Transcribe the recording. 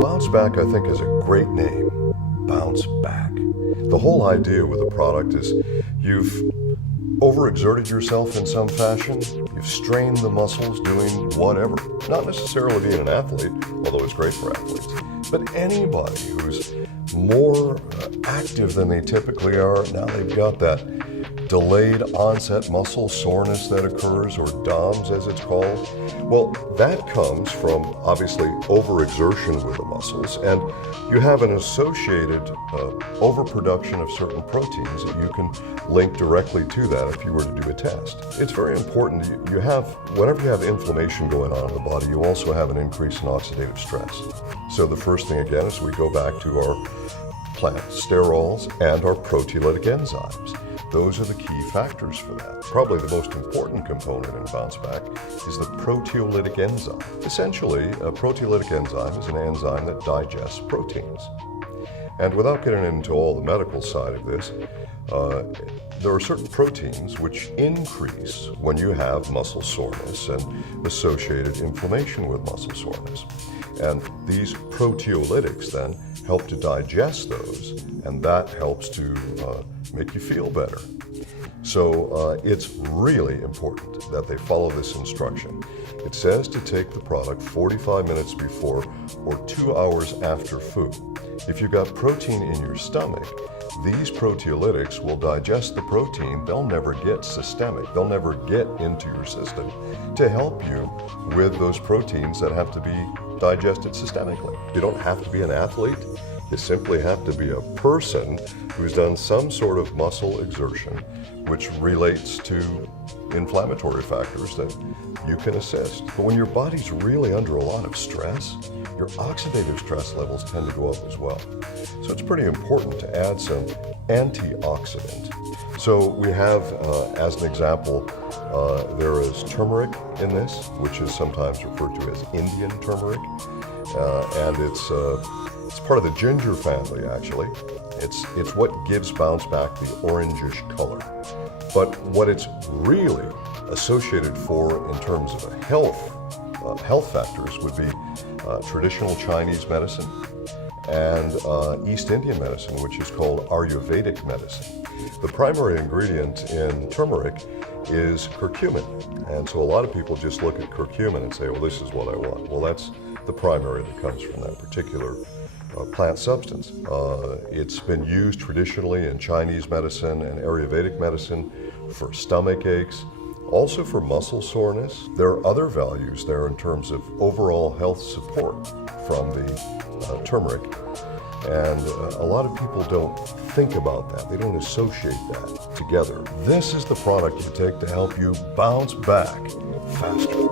BounceBack, I think, is a great name. Bounce Back. The whole idea with a product is you've overexerted yourself in some fashion, you've strained the muscles doing whatever. Not necessarily being an athlete, although it's great for athletes, but anybody who's more active than they typically are, now they've got that delayed onset muscle soreness that occurs, or DOMS as it's called. Well, that comes from obviously overexertion with the muscles, and you have an associated overproduction of certain proteins that you can link directly to that if you were to do a test. It's very important. Whenever you have inflammation going on in the body, you also have an increase in oxidative stress. So the first thing again is we go back to our plant sterols and our proteolytic enzymes. Those are the key factors for that. Probably the most important component in BounceBack is the proteolytic enzyme. Essentially, a proteolytic enzyme is an enzyme that digests proteins. And without getting into all the medical side of this, there are certain proteins which increase when you have muscle soreness and associated inflammation with muscle soreness. And these proteolytics then help to digest those, and that helps to make you feel better. So it's really important that they follow this instruction. It says to take the product 45 minutes before or 2 hours after food. If you've got protein in your stomach, these proteolytics will digest the protein. They'll never get systemic. They'll never get into your system to help you with those proteins that have to be digested systemically. You don't have to be an athlete. You simply have to be a person who's done some sort of muscle exertion which relates to inflammatory factors that you can assist. But when your body's really under a lot of stress, your oxidative stress levels tend to go up as well. So it's pretty important to add some antioxidant. So we have, as an example, there is turmeric in this, which is sometimes referred to as Indian turmeric, and it's part of the ginger family, actually. It's what gives BounceBack the orangish color. But what it's really associated for in terms of health factors would be traditional Chinese medicine and East Indian medicine, which is called Ayurvedic medicine. The primary ingredient in turmeric is curcumin. And so a lot of people just look at curcumin and say, well, this is what I want. Well, that's the primary that comes from that particular plant substance. It's been used traditionally in Chinese medicine and Ayurvedic medicine for stomach aches, also for muscle soreness. There are other values there in terms of overall health support from the turmeric. And a lot of people don't think about that. They don't associate that together. This is the product you take to help you bounce back faster.